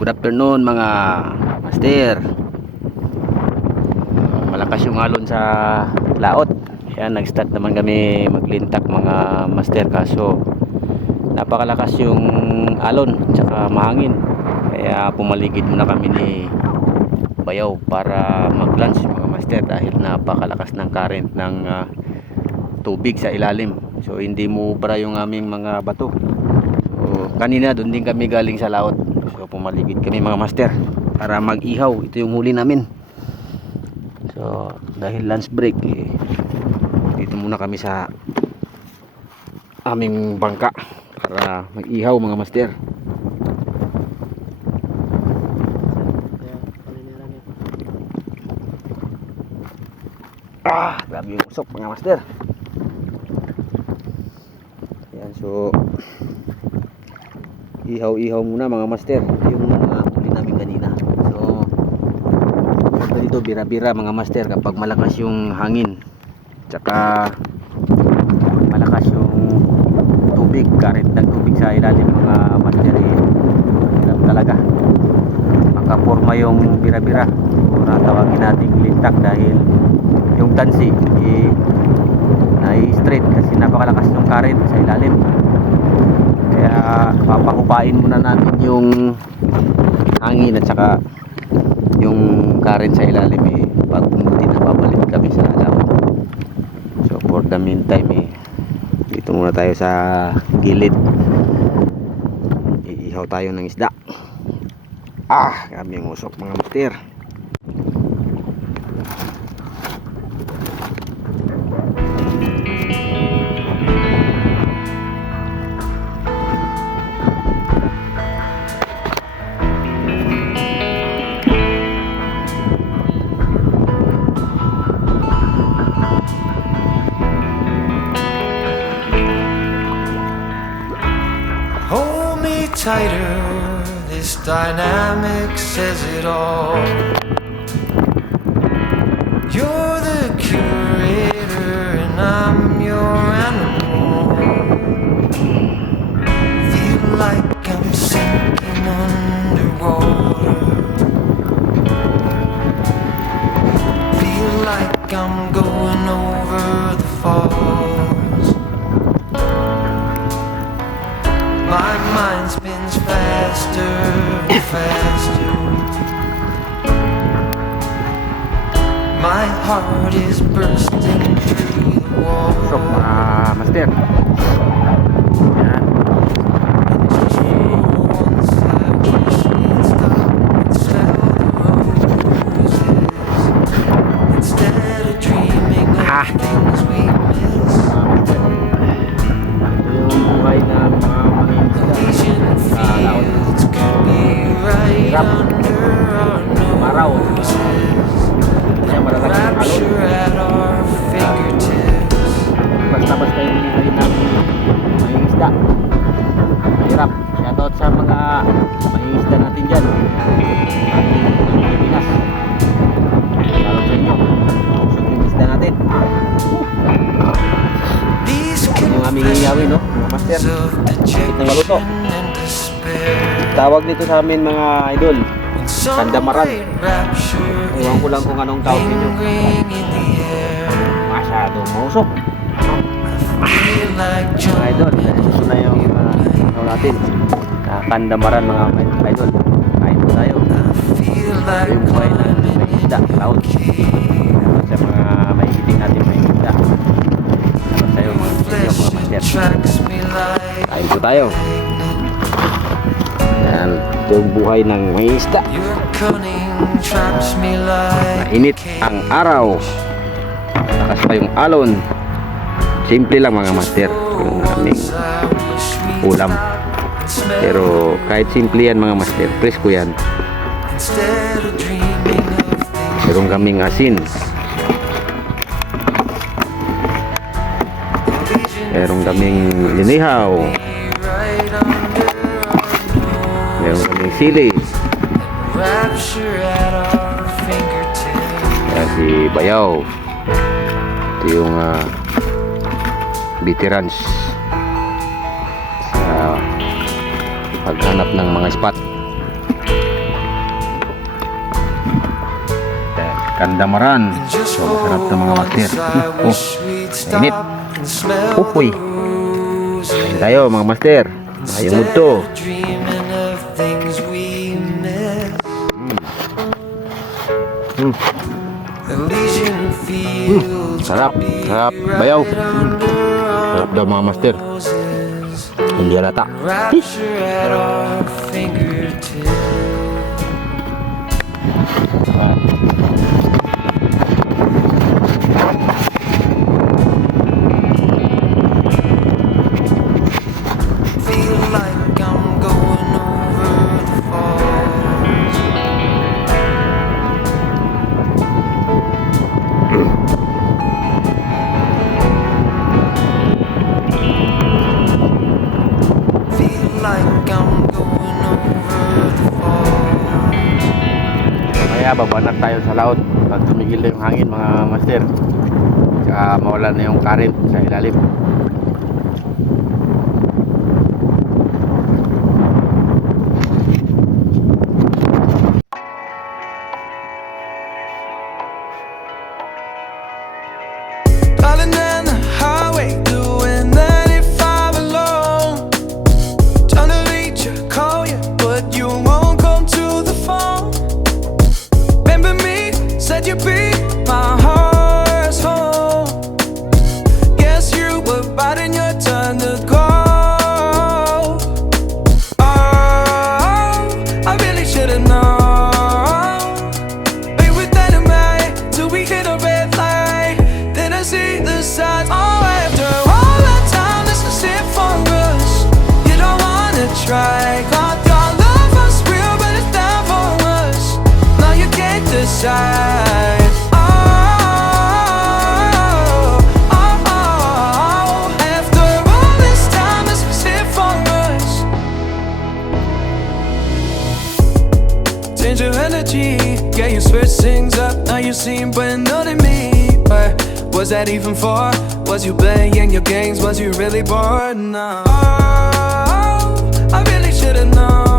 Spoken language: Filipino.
Good afternoon mga master. Malakas yung alon sa laot. Yan, nag-start naman kami maglintak mga master, kaso napakalakas yung alon tsaka mahangin. Kaya pumaligid muna kami ni Bayaw para mag-lunch mga master dahil napakalakas ng current ng tubig sa ilalim. So hindi mo bara yung aming mga bato. So kanina doon din kami galing sa laot. So pumaligid kami mga master para mag-ihaw. Ito yung huli namin. So dahil lunch break dito muna kami sa aming bangka para mag-ihaw mga master. Grabe yung usok mga master. Yan, so ihaw-ihaw muna mga master. Ito yung mga huli namin kanina. So dito bira-bira mga master kapag malakas yung hangin tsaka malakas yung tubig, current ng tubig sa ilalim mga master, hirap talaga makaporma yung bira-bira. So natawagin nating lintak dahil yung tansi na-straight kasi napakalakas ng current sa ilalim. Kaya papahupain muna natin yung hangin at saka yung current sa ilalim pag umuti na babalik kami sa laot. So for the meantime dito muna tayo sa gilid, iihaw tayo ng isda. Kami yung usok mga master. Tighter, this dynamic says it all. You're the curator and I'm your animal. Feel like I'm sinking underwater. Feel like I'm going over the falls. My mind spins faster and faster. My heart is bursting through the walls. Usok mga master. Yan. Once I wish we'd stop and smell the roses instead of dreaming of things we miss. Ito yung buhay ng mga Vision fields could be right under our Maraw. noses. Kaya malalaking alon. Rapture at our fingertips. Basta-basta yung huli namin may isda. Mahirap. Shoutout sa mga may isda natin dyan. Ating Pilipinas. Shoutout sa inyo. Usok yung isda natin. These Yung aming iyawin, no? Mga master. of Sakit ng maluto. dejection and despair. Tawag nito sa amin mga idol. When some Kandamaran. great rapture Ewan ko lang kung anong tawag ninyo. lingering in the air. Masyadong mausok. Feel like Mga idol, ito na yung ano natin. Kandamaran mga idol. Kain po tayo. feel like Yung buhay na may isda, laot. Sa mga mahihiting natin may isda. Ano tayo mga master. attracts me like Kain po tayo. Yan, ito yung buhay ng may isda. your cunning traps me like Mainit ang araw. Lakas pa yung alon. Simple lang mga master yung aming ulam. Pero kahit simple yan mga master, presko yan. instead of dreaming of things Meron kaming asin. Meron kaming linihaw. right under our Meron kaming sili. rapture at our fingertips. Kaya si Bayaw. Ito yung veterans sa paghanap ng mga spot. Kandamaran. So, masarap to mga master. Oh, init. Uy. Kain tayo mga master. Ayong mood to. Dreaming of things we met. Elysian fields. Sarap. Sarap. Bayaw. Sarap daw mga master. Hindi halata. Rapture at our fingertips. Feel like I'm going over the falls. Feel like I'm going over the falls. Kaya babanat tayo sa laot pag tumigil na yung hangin mga master. Tsaka mawala na yung current sa ilalim. Darling, down the highway, doing 95 alone. Trying to reach you, call you, but you won't come to the phone. Remember me, said you'd be my heart's home. Guess you were biding your turn to go. Oh, I really should've known. We were dynamite till we hit a red light. Then I see the signs. Oh, after all that time, this is it for us. You don't wanna try. God, your love was real, but it's not for us. Now you can't decide. After all this time, this was it for us. Change your energy, yeah, you switch things up. Now you seem brand new to me. But was that even for? Was you playing your games? Was you really bored? No, I really should've known.